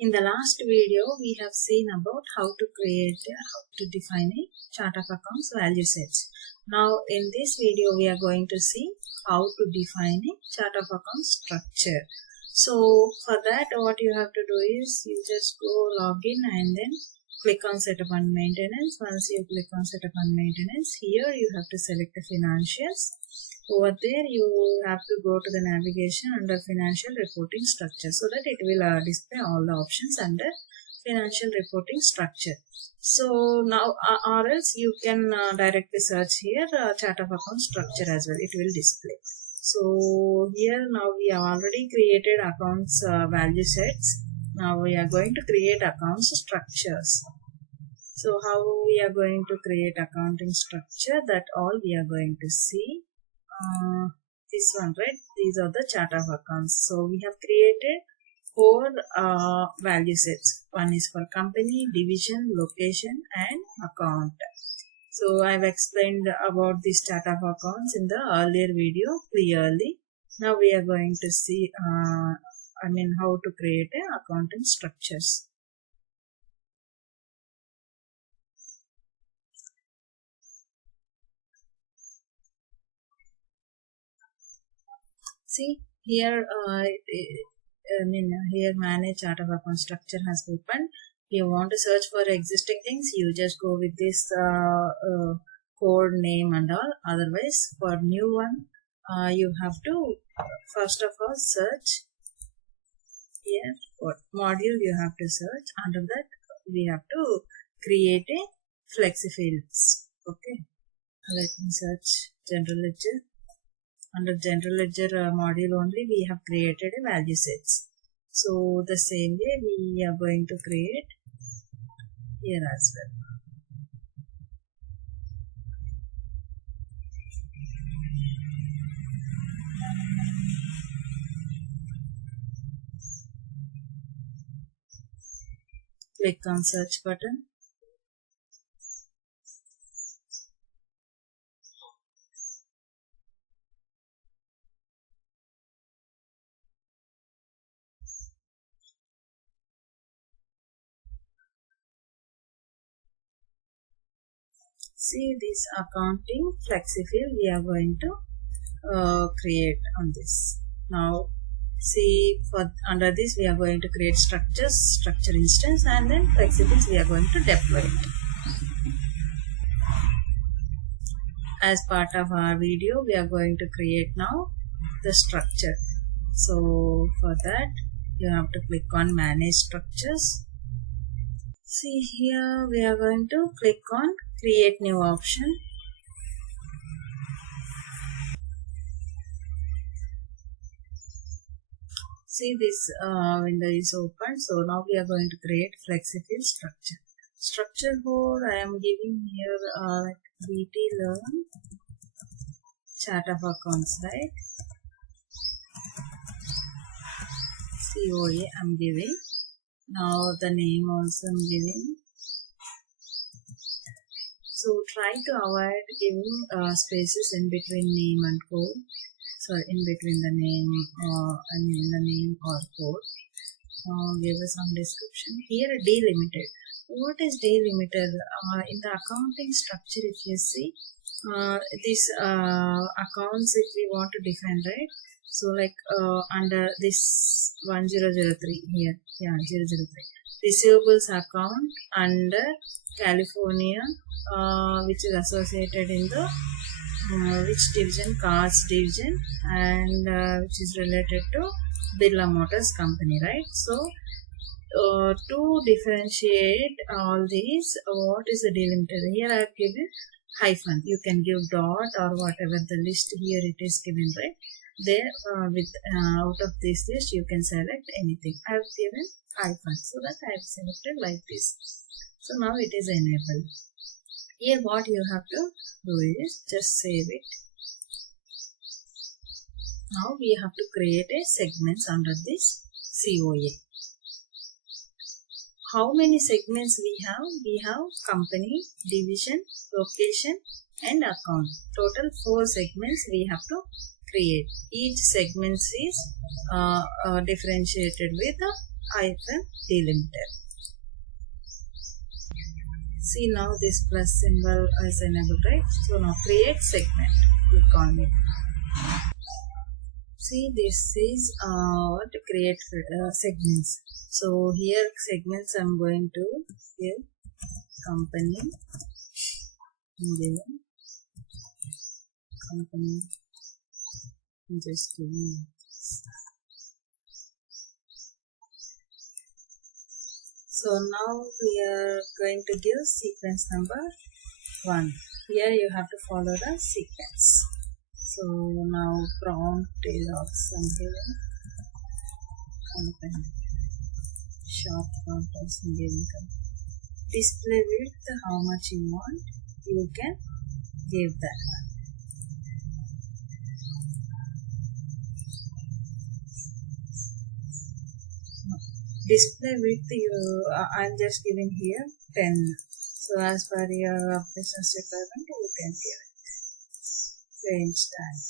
In the last video, we have seen about how to define a chart of accounts value sets. Now, in this video, we are going to see how to define a chart of accounts structure. So, for that, what you have to do is you just go login and then click on setup and maintenance. Once you click on setup and maintenance, here you have to select the financials. Over there, you have to go to the navigation under financial reporting structure so that it will display all the options under financial reporting structure. So now, or else you can directly search here chart of account structure as well. It will display. So here now we have already created accounts value sets. Now we are going to create accounts structures. So how we are going to create accounting structure, that all we are going to see. This one, right? These are the chart of accounts. So we have created 4 value sets. One is for company, division, location and account. So I've explained about this chart of accounts in the earlier video clearly. Now we are going to see how to create accounting structures. See here, here manage chart of account structure has opened. You want to search for existing things, you just go with this code name and all. Otherwise, for new one, you have to first of all search here what module you have to search. Under that, we have to create a flexi fields. Okay, let me search general ledger. Under general ledger module only we have created a value sets. So the same way we are going to create here as well. Click on search button. See this accounting flexi field we are going to create on this. Now see, for under this we are going to create structure instance, and then flexi fields we are going to deploy it. As part of our video, we are going to create now the structure. So for that, you have to click on manage structures. See here, we are going to click on create new option. See this window is open. So now we are going to create flexi field structure. Structure code I am giving here BT-learn chart of accounts, right? COA I am giving. Now the name also I am giving. So try to avoid giving spaces in between name and code. So in between the name, the name or code. Give us some description. Here delimited. What is delimited? In the accounting structure, if you see, these accounts, if we want to define, right? So like under this 1003 here, 003, receivables account under California, which is associated in the which division? Cards division, and which is related to Birla Motors company, right? So to differentiate all these, what is the delimited? Here I have given hyphen. You can give dot or whatever the list here it is given, right? There out of this list you can select anything. I have given hyphen, so that I have selected like this. So now it is enabled. Here what you have to do is just save it. Now we have to create a segments under this COA. How many segments we have? We have company, division, location and account. Total 4 segments we have to create. Each segment is differentiated with hyphen delimiter. See, now this plus symbol is enabled, right? So now create segment. Click on it. See, this is what create segments. So here segments I'm going to give company, given company, just give me. So now we are going to give sequence number 1. Here you have to follow the sequence. So now prompt is also given company, shop counters given company. Display width, how much you want, you can give that one. Display width, I'm just giving here 10. So as per your business requirement, you can give it. Range time.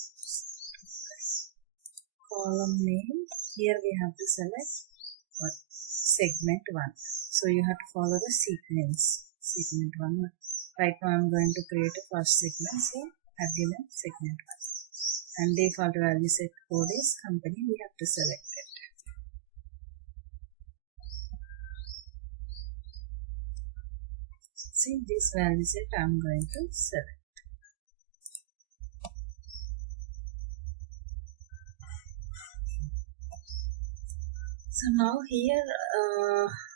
Column name, here we have to select what? Segment 1. So you have to follow the sequence. Segment 1. Right now I'm going to create a first segment. So I've given segment 1. And default value set code is company. We have to select it. See, this value set I'm going to select. So now here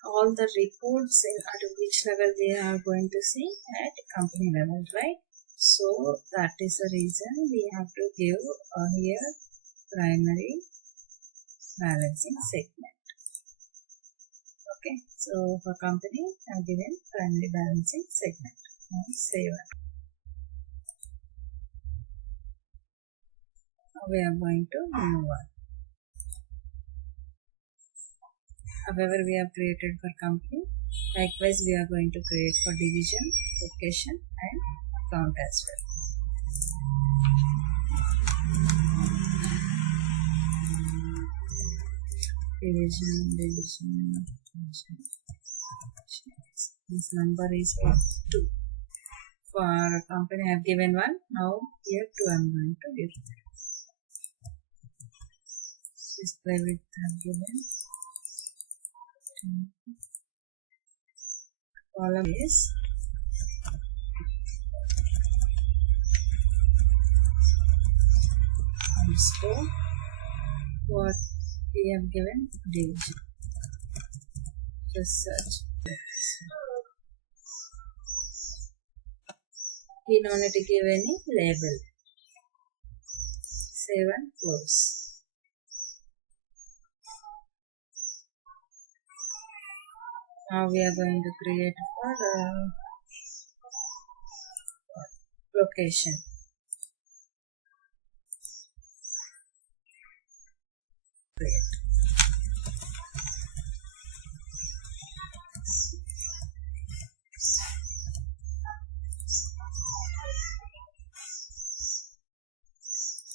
all the reports at which level we are going to see at company level, right? So that is the reason we have to give here primary balancing segment. Okay, so for company I have given primary balancing segment. Now save it. Now we are going to move on. However, we have created for company. Likewise, we are going to create for division, location and account as well. Division. This number is 2. For company, I have given 1. Now here 2 I am going to give. Display width I have given. Column is underscore what we have given division. Just search. We don't need to give any label. Save and close. Now we are going to create for location. Create.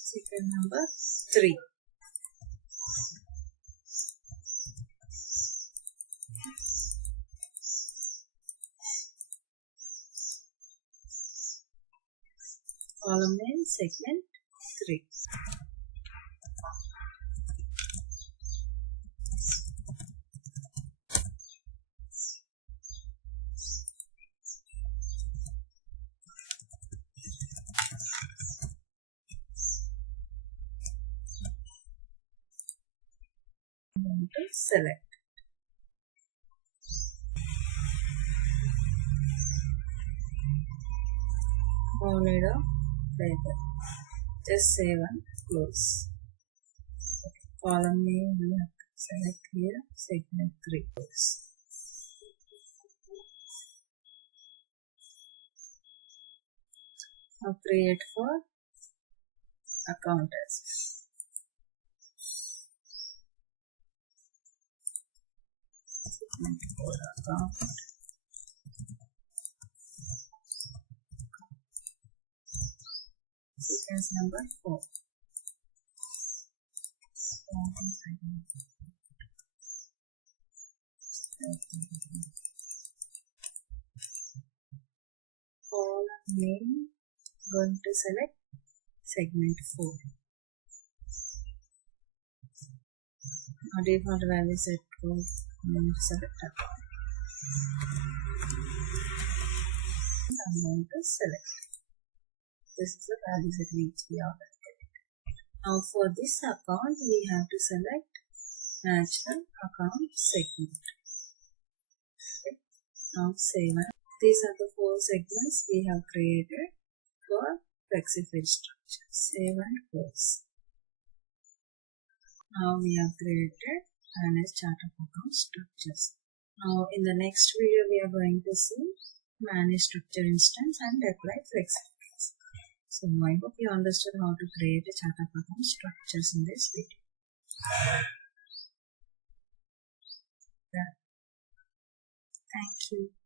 Second number 3. Column name segment 3. I'm going to select. No need of label. Just save and close. Okay. Column name we have to select here segment 3. Close. Now create for account as well. Segment 4 account. Sequence number 4. For name, going to select segment 4. Now default value set code, I'm going to select account. I'm going to select. This is the value set which we are getting. Now for this account, we have to select natural account segment. Okay. Now save. These are the 4 segments we have created for VXML structure. Save and close. Now we have created manage chart of account structures. Now in the next video we are going to see manage structure instance and apply VXML. So I hope you understood how to create a chart of account structures in this video. Thank you.